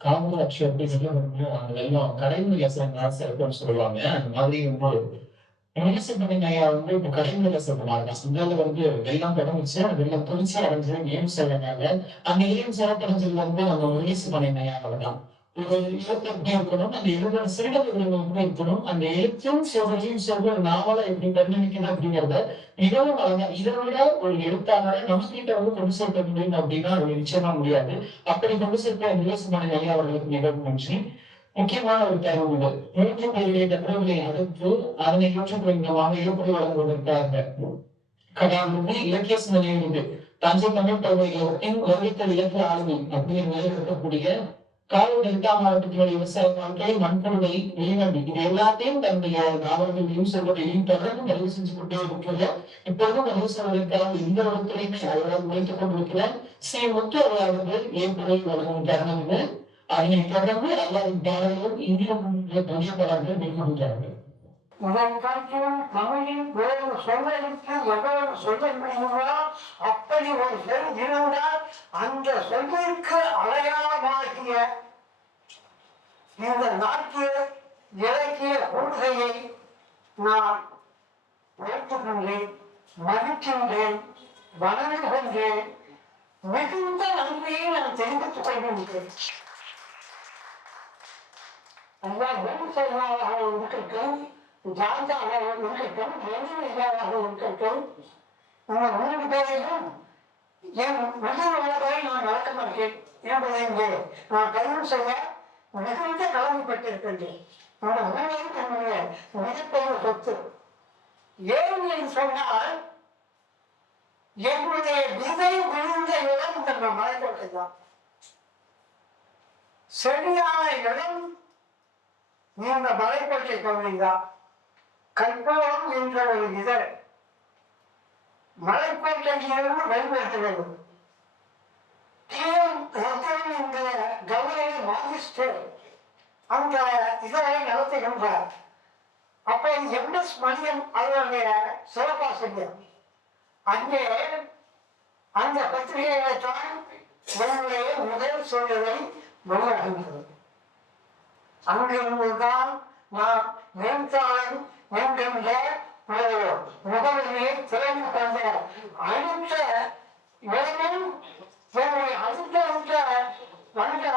காமராட்சி அப்படி வந்து அந்த வெள்ளம் கடைநிலை சிறப்புன்னு சொல்லுவாங்க. அந்த மாதிரி வந்து முனிசிபல் ஐயா? வந்து இப்போ கடைநிலை சொல்லுவாங்க வந்து வெள்ளம் தொடங்குச்சு வெள்ளம் துணிச்சு அடைஞ்சு ஏம் செல்லனால அந்த ஏம் சிறப்படைஞ்சது வந்து நம்ம முனிசிபல் ஐயா தான் எப்படி இருக்கணும் அந்த எழுதுற சிறுகதைகள் எப்படி இருக்கணும் அந்த எழுத்தும் சொல்றையும் எப்படி பரிணமிக்கணும் அப்படிங்கிறத மிகவும் அழகா இதை விட ஒரு எழுத்தாளரை நம்ம கிட்ட வந்து கொண்டு சேர்க்க முடியும் அப்படின்னா அது நிச்சயமா முடியாது. அப்படி கொண்டு சேர்க்க நிலேசமான ஐயா அவர்களுக்கு மிகவும் நன்றி. முக்கியமான ஒரு தகவல் மூன்று பேருடைய தகவல்களை அடுத்து அதனை ஏற்றுக்கொள்கிறவாக எப்படி வழங்குவதற்காக கடாவிலிருந்து இலக்கிய சிந்தனையிலிருந்து தஞ்சை தமிழ் பல்கலைக்கழகத்தின் வருவித்தல் இலக்கிய ஆளுமை அப்படிங்கிற நிலையில் இருக்கக்கூடிய காலை டெல்டா மாவட்டத்தினுடைய விவசாய வாழ்க்கை மண்பொருளை இது எல்லாத்தையும் தன்னுடைய நாவல்களையும் சொல்வதையும் தொடர்ந்து நிறைவு செஞ்சு கொண்டே இருக்கிறது. இப்பொழுதும் நிறைவு செய்வதற்காக எந்த இடத்திலையுமே அவர்கள் உழைத்துக் கொண்டிருக்கிற ஸ்ரீ முத்து அவர்கள் ஏற்பதை வழங்கும் தருணம் அதனை தொடர்ந்து எல்லாரும் இந்திய தமிழில் வேறு அப்படி ஒரு சொல் இருந்தால் அந்த சொல்லிற்கு அடையாளமாகிய இந்த நாட்டு இலக்கிய கொள்கையை நான் ஏற்றுக்கொண்டேன் மதிக்கின்றேன் வணங்குகின்றேன் மிகுந்த நன்மையை நான் தெரிவித்துக் கொள்கின்றேன். ஐயா வேணுசேகராக இருக்கட்டும் ஜாந்தாக இருக்கட்டும் வேணுமையாக இருக்கட்டும் இந்த மூன்று பேரையும் என் முதல் உலகை நான் வளர்க்க மாட்டேன். என்பதை இங்கே நான் பதிவு செய்ய மிகுந்த கடமைப்பட்டிருக்கின்றேன் ஆனால் மூலையும் என்னுடைய மிகப்பெரிய சொத்து. ஏன் என்று சொன்னால் என்னுடைய விதை விழுந்த இடம் இந்த மலைக்கோட்டை தான். சரியான இடம் இந்த மலைக்கோட்டை பகுதி தான். கற்பகம் என்ற ஒரு இதழ் மலைக்கோட்டையிலிருந்து வெளிவருகிறது. டிஎம் ரத்தன் என்ற கவர்னர் மாஜிஸ்டர் அந்த இதழை நடத்துகின்றார் அப்போ எம் எஸ் மணியன் அவருடைய சிறப்பாசிரியர் அங்கே அந்த பத்திரிகைகளை தான் என்னுடைய முதல் சூழலை வெளியாகின்றது. அங்கிருந்துதான் நான் நேர்த்தாளன் என்கின்ற ஒரு முகவரியை திறந்து கொண்ட அடுத்த இடமும் என்னுடைய அடுத்த அடுத்த வந்த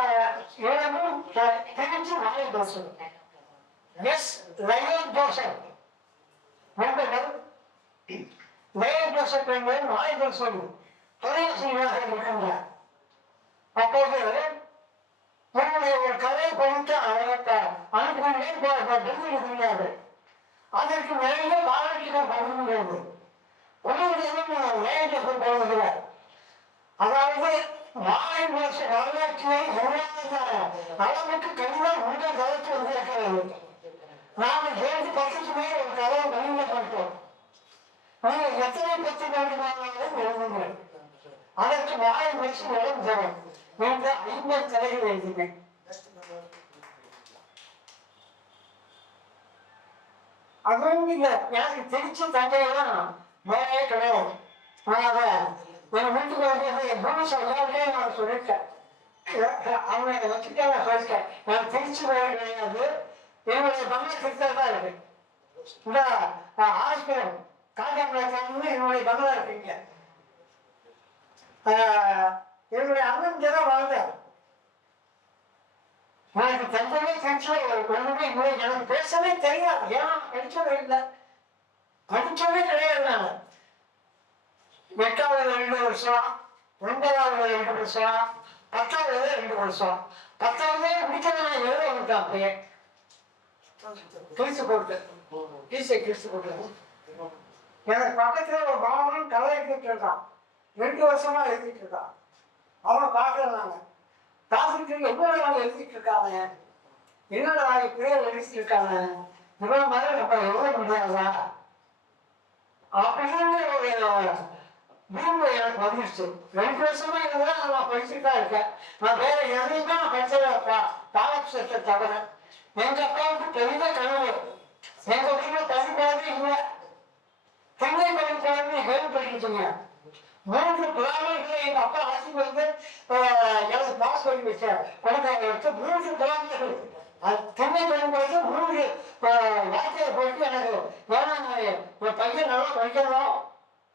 இடமும் த- திருச்சி மலை தோசை. S line dosa. நண்பர்கள் லயன் தோசை பெண்கள் மலை தோசை தொழிலாசிரியராக இருக்கின்றார் அப்போது என்னுடைய ஒரு கதை படித்து அழைத்தார். அனுப்பினேன் டெல்லி முடியாது அதற்கு நிறைய பாராட்டுகள் பண்ணுகிறது ஒவ்வொருவரும் வேகத்தை போகிறார் அதாவது மாலை மாச வரலாற்றிலே இல்லாத அளவுக்கு கடிதம் உங்கள் கதைக்கு வந்திருக்கிறது. நாம ஏழு பக்கத்து மேல் ஒரு கதையை வெளியிடப்பட்டோம் நீங்கள் எத்தனை பத்து வேண்டுமானாலும் எழுதுங்கள். அதற்கு வாய் மாச இடம் தரும் என்ற ஐம்பது கதைகள் எழுதினேன். அதுவும் இல்லை எனக்கு திருச்சி தந்தையெல்லாம் வேலையே கிடையாது. நான் அதை என் வீட்டுக்கு வந்து என் பூமி சொல்லாமே நான் சொல்லிட்டேன். அவங்க வச்சுட்டே நான் சொல்லிட்டேன். நான் திருச்சி வேலை கிடையாது என்னுடைய பங்களா திருத்தல் தான் இருக்கு. இந்த ஹாஸ்பிட்டல் காஞ்சாம்பளம் என்னுடைய பங்களா இருக்குங்க. என்னுடைய அண்ணன் தான் வாழ்ந்தார் எனக்கு தந்தமே தெரிஞ்சவே ஒன்றுமே இல்லை எனக்கு பேசவே தெரியாது. ஏன்னா படிச்சவே இல்லை. படிச்சவே கிடையாது நான். எட்டாவது ரெண்டு வருஷம் ஒன்பதாவது ரெண்டு வருஷம் பத்தாவது ரெண்டு வருஷம். பத்தாவது முடிக்கிறது எழுத வந்துட்டான் அப்படியே. கிழிச்சு போட்டு. டீசை கிழிச்சு போட்டு. எனக்கு பக்கத்துல ஒரு பாவனும் கதை எழுதிட்டு இருக்கான். ரெண்டு வருஷமா எழுதிட்டு இருக்கான். அவனை பார்க்கல நாங்க தாசிக்கு நாள் அவங்க எழுதிட்டு இருக்காங்க? என்னடா இப்படியே எழுதிட்டு இருக்காங்க? இவ்வளவு மாதிரி நம்ம எழுத முடியாதா? அப்படின்னு ஒரு பூமியை எனக்கு வந்துருச்சு ரெண்டு வருஷமா இதுதான் நான் படிச்சுட்டு தான் இருக்கேன் நான் வேற எதையுமே நான் படிச்சதப்பா பாலபுஷத்தை தவிர. எங்க அப்பாவுக்கு பெரிய கனவு. எங்க வீட்டுல தனி குழந்தை இல்லை. தென்னை படிப்பாவே கேள்விப்பட்டிருக்கீங்க மூன்று பிராமணர்களை எங்க அப்பா ஆசி வந்து எனக்கு பாஸ் பண்ணி வச்ச குழந்தைய எடுத்து மூன்று குழந்தைகள் அது தென்னை பயன்படுத்தி மூன்று வார்த்தையை போட்டு எனக்கு வேணாம் என் பையன் நல்லா படிக்கணும்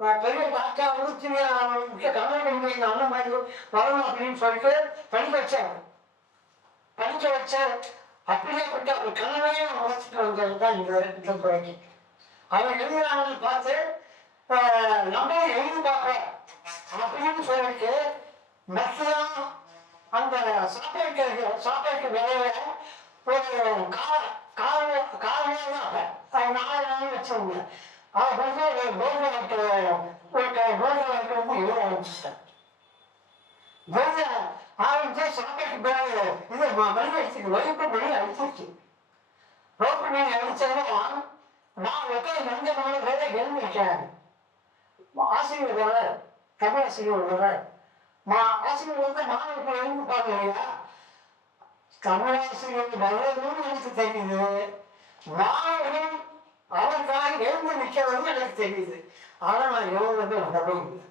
பெரிய டாக்டர் உறுத்தி கவனம் பண்ணி நல்ல மாதிரி வரணும் அப்படின்னு சொல்லிட்டு படிக்க வச்சேன் படிக்க வச்ச அப்படியேப்பட்ட ஒரு கனவையே அமைச்சிட்டு வந்தது தான் இந்த இந்த குழந்தை. அவன் எழுதுறாங்கன்னு பார்த்து நம்ம எழுதி பார்க்க அப்படின்னு சொல்லிட்டு மெத்தலாம் அந்த சாப்பாட்டு சாப்பாட்டு விலையில ஒரு கால கால காலையாக நாலு நாள் வச்சிருந்தேன் அவன் வந்து ஒரு கோல்டு வாட்டு ஒரு கோல்டு வாட்டு வந்து எழுத ஆரம்பிச்சிட்டேன் வெளிய ஆரம்பிச்சு சாப்பாட்டு பேரு இது மணி அடிச்சுக்கு வகுப்பு மணி அடிச்சிருச்சு ரோப்பு மணி அடிச்சதும் நான் உட்காந்து மஞ்ச மணி வேலை எழுந்திருக்கேன் ஆசிரியர் வேற தமிழ் ஆசிரியர் வேற மா ஆசிரியர் வந்து மாணவர்கள் எழுந்து பார்க்கலையா தமிழ் ஆசிரியர் வரணும்னு எனக்கு தெரியுது மாணவர்கள் அவருக்காக எழுந்து நிற்கிறது எனக்கு தெரியுது. ஆனால் நான் எழுதுறது உணவே இல்லை.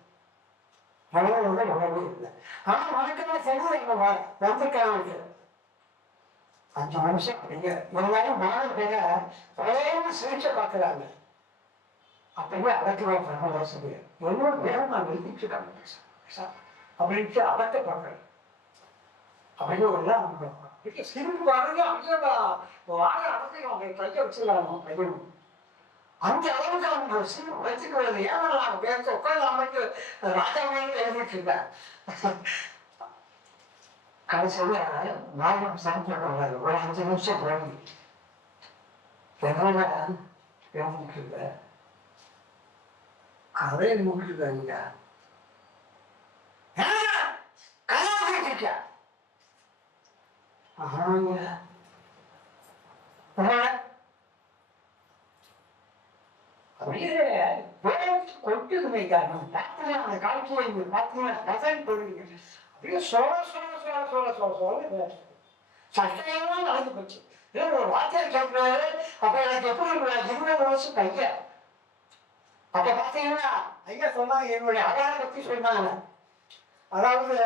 எழுதுறது உணவே இல்லை. ஆனால் வணக்கமே தெரியும் எங்க வந்திருக்காங்க அஞ்சு நிமிஷம் அப்படிங்க எல்லாரும் மாணவர்கள ஒரே சிகிச்சை பார்க்குறாங்க. அப்படியே அடக்கவே பிரம்மதாசிரியர் எவ்வளோ நேரம் நான் எழுதிச்சுட்டாங்க அப்படின்ட்டு அடக்க பார்க்குறேன் அப்படின்னு எல்லாம் சிரிப்பு பாருங்க அப்படியே வாழ அடக்கி அவங்க கையை வச்சுக்கிறாங்க பையன். அந்த அளவுக்கு அவங்க சிரிப்பு வச்சுக்கிறது. ஏன் நான் பேச உட்காந்து அமைக்கு ராஜாவே எழுதிட்டு இருக்கேன் கடைசியில் நாயகம் சாப்பிடுறாங்க ஒரு அஞ்சு நிமிஷம் போய் என்னோட எழுதிட்டு கதையை முடிச்சுட்டாங்க கதை ஆமாங்க. அப்படியே கொட்டுதுமே காரணம் அந்த காலத்துல இங்க பார்த்தீங்கன்னா கசன் போடுவீங்க அப்படியே சோழ சோழ சோழ சோழ சோழ சோழ சட்டையெல்லாம் நடந்து போச்சு ஏதோ ஒரு வாத்தியார் கேட்கிறாரு அப்ப எனக்கு எப்படி இருக்கும் இருபது வருஷம் பையன் அப்ப பாத்தீங்கன்னா ஐயா சொன்னாங்க என்னுடைய அழகை பத்தி சொன்னாங்க அதாவது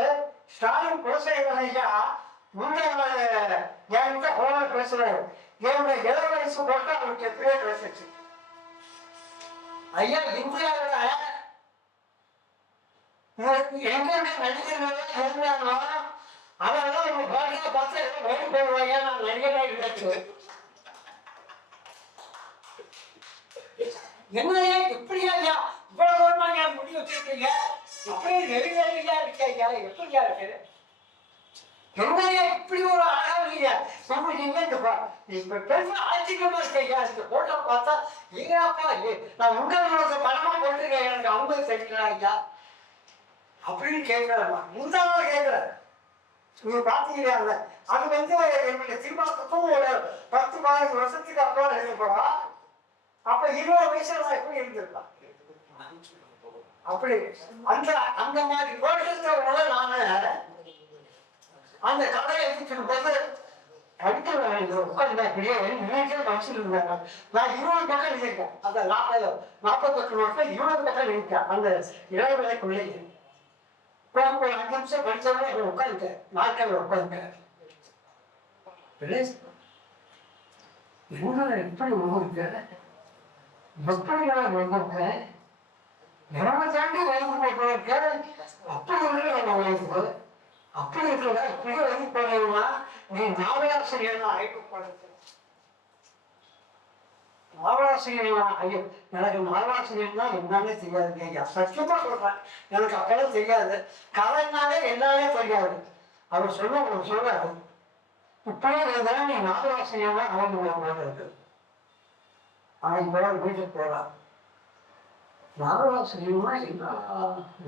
ஸ்டாலின் குலசேகரன் ஐயா முந்தைய என்கிட்ட ஹோனர் பேசுறாரு என்னுடைய இள வயசு போட்டு அவருக்கு எத்தனையோ பேசுச்சு ஐயா இந்தியாவில் எங்களுடைய நடிகர்கள் இருந்தாலும் அவெல்லாம் உங்க பாட்டியை பார்த்து ஓடி போடுவாங்க நான் நடிகராக இருந்துச்சு என்னையா எப்படியா ஐயா? இவ்வளவு தூரமா ஏன் முடி வச்சிருக்கீங்க? அப்படியே இருக்கா ஐயா? எப்படியா இருக்கு? என்னையா இப்படி ஒரு அழகிய சொல்றீங்க இந்த பா- இப்ப பெரிய ஆச்சரியமா இருக்கீங்க இந்த போட்டோ பார்த்தா ஏங்கப்பா நான் உங்களோட படமா போட்டுருக்கேன் எனக்கு அவங்க தெரியல ஐயா அப்படின்னு கேட்கலாமா இந்த நாள் கேட்கல நீங்க பாத்தீங்களா அது வந்து என்னுடைய திருமணத்துக்கும் ஒரு பத்து பதினஞ்சு வருஷத்துக்கு அப்புறம் எழுதப்படா அப்ப இருபது வயசுல எப்படி இருந்திருக்கலாம் அப்படி அந்த அந்த மாதிரி கோஷத்தோட நானு அந்த கதையை எடுத்துட்டு போது படிக்க உட்காந்து அப்படியே மனசில் இருந்தாங்க நான் இருபது பக்கம் எழுதியிருக்கேன் அந்த நாற்பது நாற்பது பக்கம் நோட்டில் இருபது பக்கம் எழுதியிருக்கேன் அந்த இளவிலைக்குள்ளேயே ஒரு அஞ்சு நிமிஷம் படித்தவங்க உட்காந்துட்டேன் நாட்கள் உட்காந்துட்டேன் என்ன எப்படி உங்களுக்கு எப்படி நான் உங்களுக்கு இரவு தாண்டி வயது போட்டு அப்படி இல்லை வயது வயதுக்கு அப்படி இருக்கிறதா இப்படியே வந்து போனீங்கன்னா நீ நாவலாசிரியர் ஆய்வு நாவலாசிரியர்களா ஐயோ எனக்கு நாவலாசிரியர்னா என்னன்னே தெரியாது. ஐயா சத்தியமா சொல்றேன். எனக்கு அப்பெல்லாம் தெரியாது. கலைனாலே என்னாலே தெரியாது. அவர் சொல்ல அவர் சொல்றாரு இப்படியே இருந்தாலும் நீ நாவலாசிரியர்னா அவங்க இருக்கு. அவன் போல வீட்டுக்கு போகலாம் நாவலாசிரியர்னா என்ன?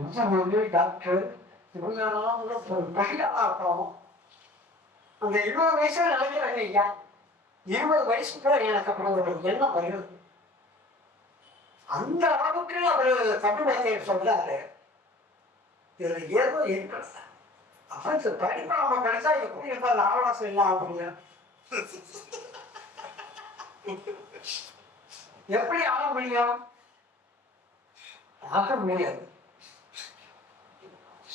இன்ஜினியர் டாக்டர் இவங்கெல்லாம் கூட ஒரு அந்த இருபது வயசுல நினைக்கிறாங்க ஐயா இருபது வயசுக்குள்ள எனக்கு அப்படி ஒரு எண்ணம் வருது. அந்த அளவுக்கு அவர் தமிழ்நாட்டை சொல்றாரு இதுல ஏதோ இருக்கிறது. அப்ப படிப்பா படிப்பை நம்ம படிச்சா எப்படி இருந்தா நாவலாசம் என்ன ஆக முடியும்? எப்படி ஆக முடியும்? ஆக முடியாது.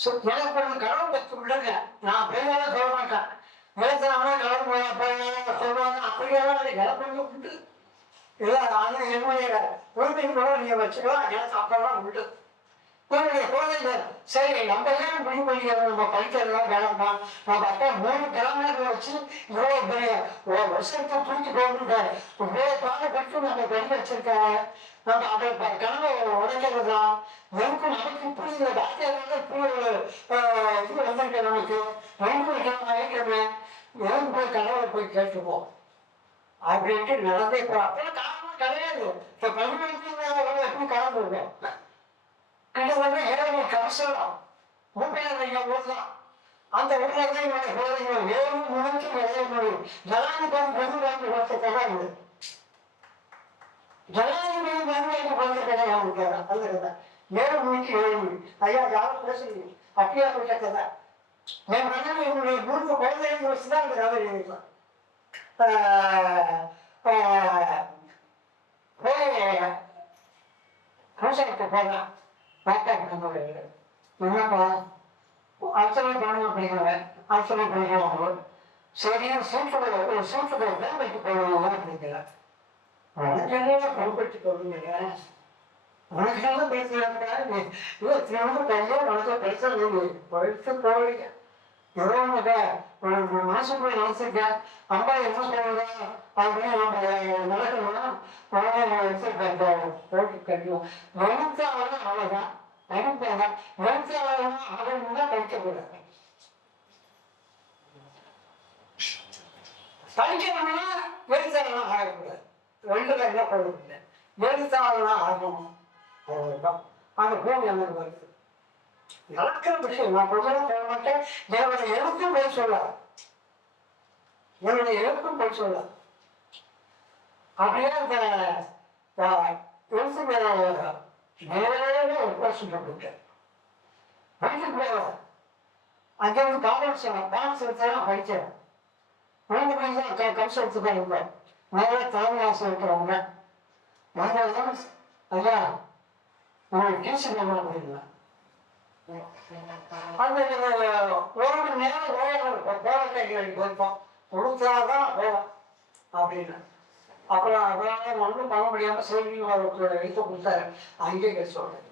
எனக்கு கடவுள் பற்றி விடுங்க நான் அப்படியெல்லாம் சொல்ல மாட்டேன் நிலத்தினா கடவுள் போய் அப்படி சொல்லுவாங்க. அப்படியெல்லாம் அது கிளம்பி உண்டு இல்லை அது ஆனால் என்னுடைய உரிமைக்கு கூட நீங்கள் வச்சுக்கலாம் எனக்கு அப்பெல்லாம் உண்டு உங்களுடைய குழந்தைகள் சரி நம்ம ஏன் முடிவு பண்ணிக்கிறோம் நம்ம படிக்கிறதுலாம் வேணாமா? நம்ம அப்பா மூணு கிழமைகளை வச்சு இவ்வளோ பெரிய ஒரு வருஷத்தை தூக்கி போகணுன்ற இவ்வளோ பாட படித்து நம்ம படிக்க வச்சிருக்காங்க. நம்ம அதை கனவை உடைக்கிறது தான் எனக்கு நமக்கு இப்படி இந்த டாக்டர் இப்படி ஒரு இது வந்திருக்கு நமக்கு. எனக்கு கிழமை வைக்கிறோமே எனக்கு போய் கனவை போய் கேட்டுப்போம் அப்படின்ட்டு நடந்தே போகிறோம் அப்பெல்லாம் காரணம் கிடையாது. இப்போ பள்ளிகளுக்கு எப்படி காரணம் இருக்கும் கிட்டத்தட்ட ஏழு கவசம் மூப்பையில் ஊர்தான் அந்த ஊர்ல தான் என்னுடைய குழந்தைகள் ஏழு மணிக்கு விளைய முடியும் ஜனாதிபதி இது ஜனாதிபதி கிடையாது அந்த கதை ஏழு மணிக்கு ஏழு ஐயா யாரும் பேசுறீங்க அப்படியா போட்ட கதை என் மகன் என்னுடைய மூன்று குழந்தைகள் வச்சு தான் அந்த கதை எழுதிக்கலாம் போய் போகலாம் பேக்கப் என்னப்பா அரசனை பண்ணணும் அப்படிங்கிறவன் அரசனை பண்ணிக்கிறாங்க சரியான சூழ்நிலை ஒரு சூழ்நிலை வேலைக்கு போகணும் அப்படிங்கிற உனக்கு பயன்படுத்தி போகணுங்க உனக்கு பேசுகிறாங்க இல்லை திரும்ப பேசுறது பொறுத்து போவீங்க ஏதோ உனக்கு ஒரு ஒரு நினைச்சிருக்கேன் அம்மா என்ன சொல்லுங்க அப்படின்னு நம்ம நடக்கணும் உடனே நான் வச்சிருக்கேன் போட்டு கட்டியும் எழுத்தாளர் அவ்வளோதான் எழுத்தாளர் எழுத்தாளர் அவன் தான் படிக்கக்கூடாது படிக்கணும்னா வெளிச்சாலும் ஆகக்கூடாது. ரெண்டு கையில் போடுறது வெளிச்சாலும் ஆகணும். அவ்வளோதான் அந்த பூமி அந்த வருது. நடக்கிற விஷயம் நான் பொறுமையாக சொல்ல மாட்டேன். என்னுடைய எழுத்தும் போய் சொல்லாது என்னுடைய எழுத்தும் போய் சொல்லாது அப்படியே அந்த எழுத்து மேல நேரவே ஒரு கோஷம் போட்டுட்டேன் வீட்டுக்கு போவேன் அங்கே வந்து காலேஜ் பேலன்ஸ் எடுத்தாலும் படித்தேன் ரெண்டு மணி தான் கம்ஸ் எடுத்து போயிருந்தேன் நேராக தலைமையாசம் இருக்கிறவங்க. நாங்கள் தான் ஐயா உங்களுக்கு டியூஷன் பண்ண முடியல அந்த ஒரு மணி நேரம் ஓரம் போராட்டம் போயிருப்போம் கொடுத்தாதான் போவோம் அப்படின்னு அப்புறம் அதனால ஒன்றும் பண்ண முடியாமல் சரி அவருக்கு எழுத்து கொடுத்தாரு அங்கே கழிச்சு சொல்றேன்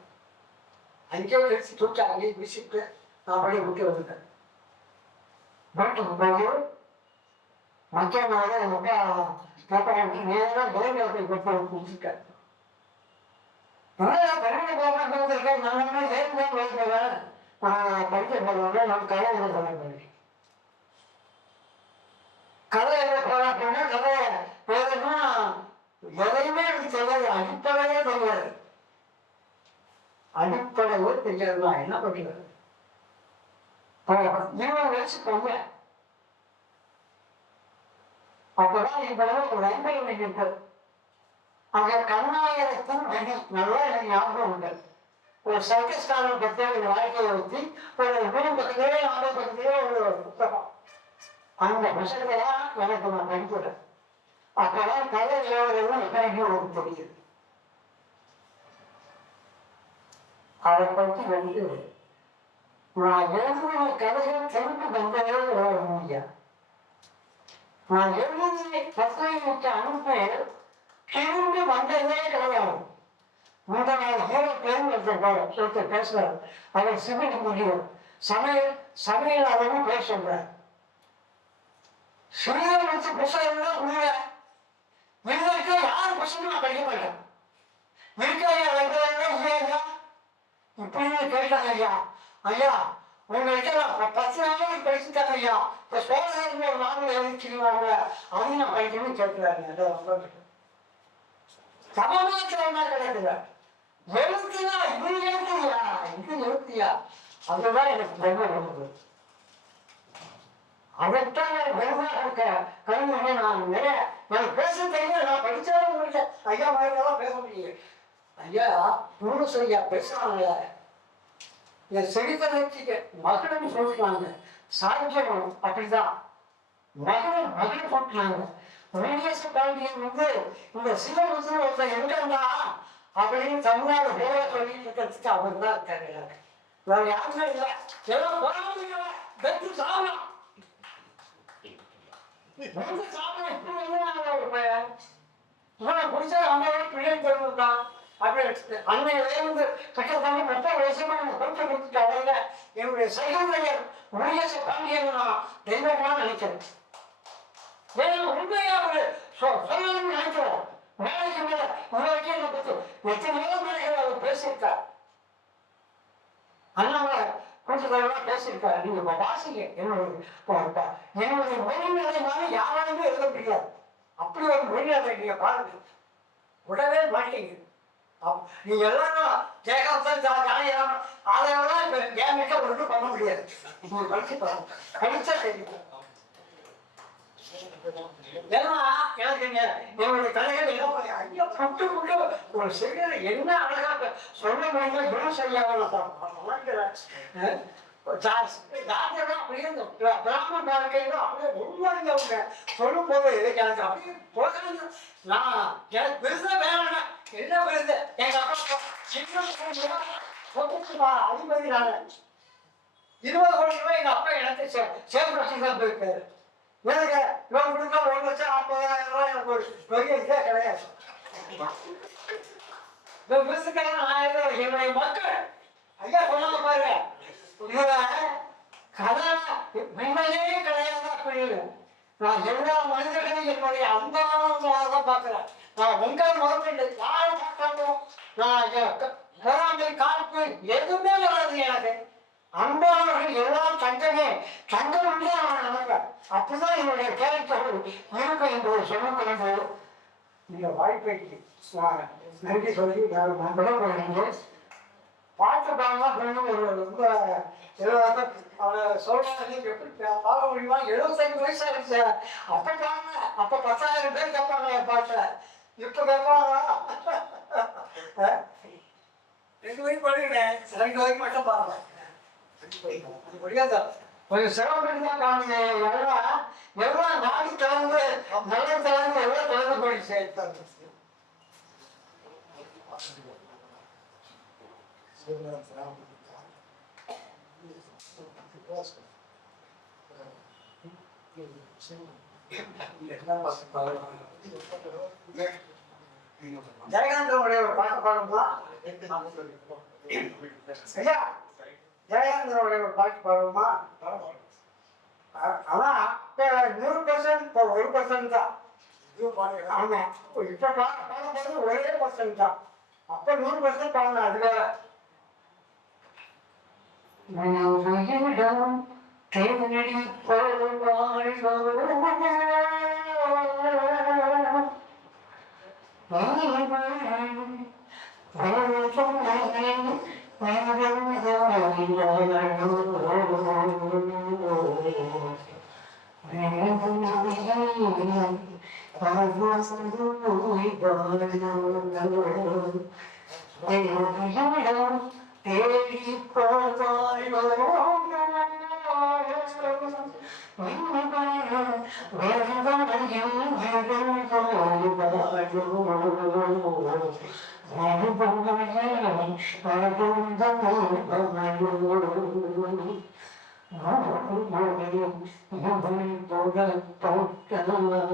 அங்கேயே கழிச்சு தூக்கி அங்கேயே வீசிட்டு நான் அப்படியே விட்டு வந்துட்டேன் வீட்டுக்கு போய் மற்ற நாள் எங்கள் அப்பா கொடுத்து கொடுத்துருக்கேன் நேராக போகாமல் நான் என்ன ஏன் தான் படிக்க நான் எழுத கதை எழுத போராட்டம்னா கதை எதையுமே எனக்கு தெரியாது. அடிப்படையே தெரியாது. என்ன பண்ணுறது இருபது வயசு பொண்ணு. அப்பதான் இப்ப ஒரு ஐம்பது அங்க கண்ணாயிரத்தின் வெடி நல்லா எனக்கு ஞாபகம் உண்டு. ஒரு சர்க்கஸ்காரன் பற்றி ஒரு வாழ்க்கையை வச்சு ஒரு வீடு பக்கத்திலே ஆறு பக்கத்திலே ஒரு புத்தகம். அந்த புத்தகத்தை தான் எனக்கு நான் படிக்கிறேன். அப்பதான் கதை எழுதுறது எனக்கு ஒரு தெரியுது. அதை பற்றி வந்து நான் எழுதுகிற கதைகள் திரும்பி வந்ததே ஒரு முடியாது நான் எழுதிய பத்திரிகைக்கு அனுப்பி திரும்பி வந்ததே கிடையாது. இந்த நாள் ஹீரோ பேர் ஒருத்தர் ஒருத்தர் பேசுறாரு அவர் சிவில் முடியும். சமையல் சமையல் அவரும் பேர் சொல்றார் சிறிய வச்சு புத்தகம் தான் உண்மை இதுவரைக்கு யார் புத்தகம் நான் படிக்க மாட்டேன். இப்படின்னு கேட்டாங்க ஐயா. ஐயா உங்கள்கிட்ட பத்து நாள் படிச்சுட்டாங்க ஐயா. இப்போ சோழர்கள் ஒரு நாள் எழுதிச்சிருவாங்க படிக்கணும்னு சமமா ரொம்ப சமமாச்சரியமா கிடைக்குது எழுத்துனா இது எழுத்துயா இது எழுத்தியா அதுதான் எனக்கு ரொம்ப ரொம்ப அதைத்தான் நான் வெறுமையாக இருக்க கல்வி நான் நிறைய நான் பேச தெரியல நான் படிச்சாலும் முடியல ஐயா மாதிரி பேச முடியல ஐயா நூறு சரியா பேசுறாங்க என் செடித்தலைக்கு மகனும் சொல்லிட்டாங்க சாய்ஜனம் அப்படிதான். மகனும் மகன் போட்டுனாங்க முருகேச பாண்டியன் வந்து இந்த சிவபுத்திர ஒருத்தன் எங்கண்டா அப்படின்னு தமிழ்நாடு போக சொல்லிட்டு இருக்கிறதுக்கு அவர் தான் இருக்காரு எனக்கு வேற யாருமே இல்லை எல்லாம் போராடுங்க வெற்றி சாகலாம் வந்து சாப்பிட இப்படி வந்து ஒரு பையன் இவனை பிடிச்சா அப்படி அன்னையிலேருந்து கிட்டத்தட்ட முப்பது வருஷமா நம்ம கொடுத்து கொடுத்துட்டு அவங்க என்னுடைய சகோதரர் முருகேச பாண்டியன் நான் தெய்வமா நினைக்கிறேன் வேற உண்மையா ஒரு சொ- சொல்லணும்னு நினைக்கிறோம் வேலைக்கு மேல உங்களுக்கு என்ன பத்தி எத்தனையோ மேடைகள் அவர் பேசியிருக்கார் அண்ணாவை கொஞ்சம் பேசியிருக்காரு நீங்க இப்ப வாசிங்க என்னுடைய ப- ப- என்னுடைய யாராலுமே எழுத முடியாது அப்படி ஒரு மொழிநிலை நீங்க பாருங்க விடவே மாட்டீங்க அப்- நீங்க எல்லாரும் ஜெயகாந்தன் ஜாலியாக அதெல்லாம் இப்ப கேமிக்க ஒன்றும் பண்ண முடியாது நீங்க படிச்சு பாருங்க படிச்சா தெரியும் ஏன்னா எனக்கு இங்க என்னுடைய கலைகள் என்ன ஐயோ ஒரு என்ன அழகா சொல்ல முடியுமோ குணம் செய்யாமல் அப்படியே பிராமண வாழ்க்கையில அப்படியே உண்மைங்க அவங்க சொல்லும் போது எனக்கு அப்படியே போகிறது நான் எனக்கு விருத வேணாம் என்ன விருது? எங்க அப்பா சின்ன அதிபதி நான். இருபது கோடி ரூபாய் எங்க அப்பா எனக்கு சேர்ந்து தான் போயிருக்காரு எனக்கு இவன் கொடுக்க ஒரு லட்சம் ஐம்பதாயிரம் ரூபாய் எனக்கு ஒரு பெரிய இதே கிடையாது இந்த விருதுக்கான ஆயிரம் என்னுடைய மக்கள் ஐயா சொன்னாங்க பாருங்க இதுல கதை கிடையாது அப்படின்னு நான் எல்லா மனிதர்களையும் என்னுடைய அன்பானவங்களாக தான் நான் உங்கள் முதல்ல யாரை பார்த்தாலும் நான் பொறாமை காப்பு எதுவுமே வராது எனக்கு அன்பானவர்கள் எல்லாம் தங்கமே தங்கள் வந்து அவன் நினைப்பேன் அப்படிதான் என்னுடைய கேரக்டர் இருக்கும் என்று சொல்லிக்கொண்டு இந்த வாய்ப்பைக்கு நான் நன்றி சொல்லி நான் விடப்படுகிறேன் பாட்டு பாடலாம் பண்ணி ஒரு ரொம்ப எழுபது அவனை சொல்றாங்க எப்படி பா- பாட முடியுமா? எழுபத்தஞ்சு வயசு ஆயிடுச்சு. அப்ப பாருங்க அப்ப பத்தாயிரம் பேர் கேட்பாங்க என் பாட்டை இப்ப கேட்பாங்களா? ரெண்டு வரைக்கும் பாடுகிறேன் ரெண்டு வரைக்கும் மட்டும் பாடுறேன் அது முடியாத காணுங்க எல்லாம் எல்லாம் நல்ல எல்லாம் போயிடுச்சு. ஜெயகாந்தனுடைய ஒரு பாட்டு பாடுங்களா ஐயா ஜெயகாந்தனுடைய ஒரு பாட்டு பாடுவோமா ஆனா இப்ப நூறு பர்சன்ட் இப்போ ஒரு பர்சன்ட் தான். ஆமா. இப்ப பாடும்போது ஒரே பர்சன்ட் தான். அப்ப நூறு பர்சன்ட் பாடணும் அதுல. வேற தேடி போவாழ்வோ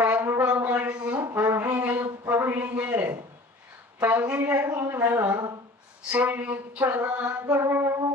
பொழிய பொழிய பகிரலாம் செழிச்சாதோ பருவமழை